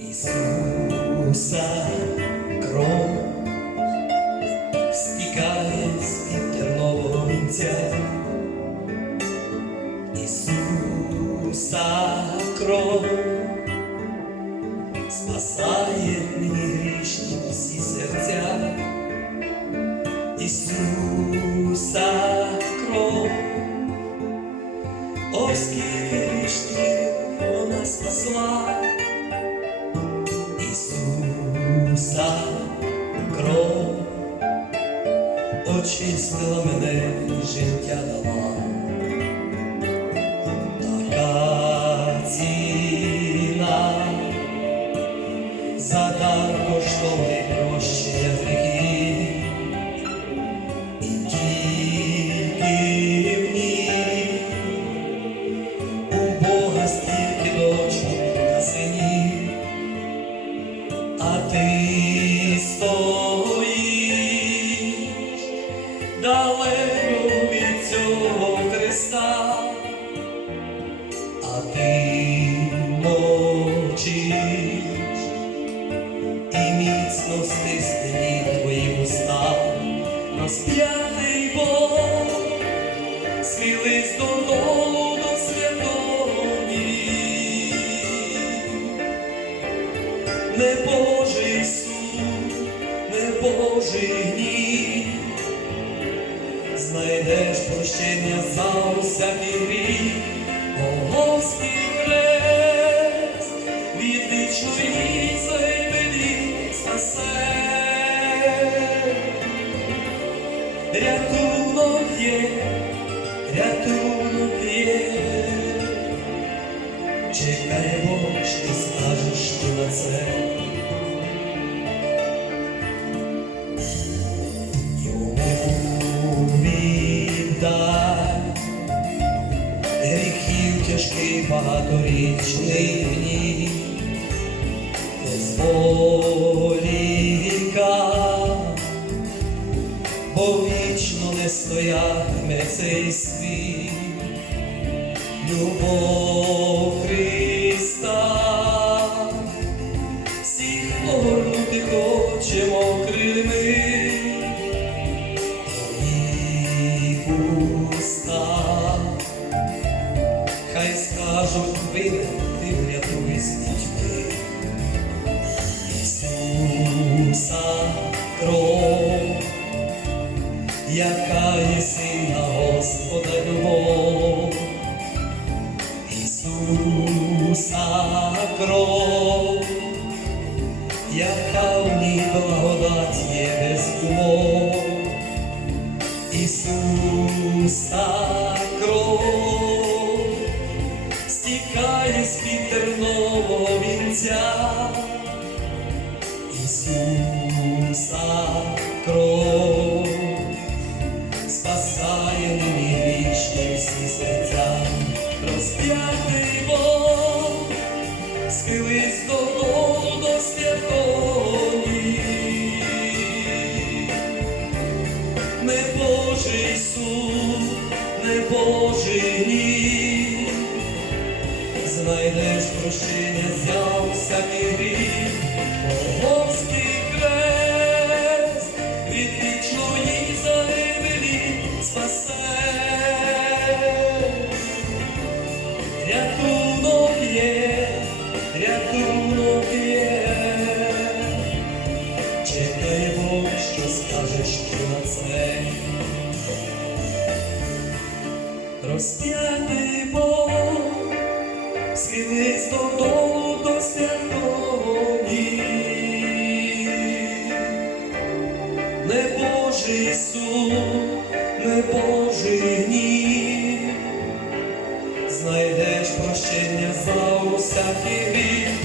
Ісуса кров очистила мене, і життя дала. Така ціна за дар коштовний не Божий гнів, знайдеш прощення за усякий гріх, Голгофський хрест. Від вічної загибелі спасе. Рятунок є, рятунок є, чекай, Бог, віддай гріхів тяжкий багаторічний гнів, не зволіка, бо вічно не стоятиме цей світ, любов Ісуса кров, яка в ній є без умов. Ісуса кров стікає з-під тернового вінця. Ісуса Гнів, знайдеш прощення за усякий гріх, Розп'ятий Бог, схились додолу до святої. Не Божий суд, не Божий гнів, знайдеш прощення за усякий гріх.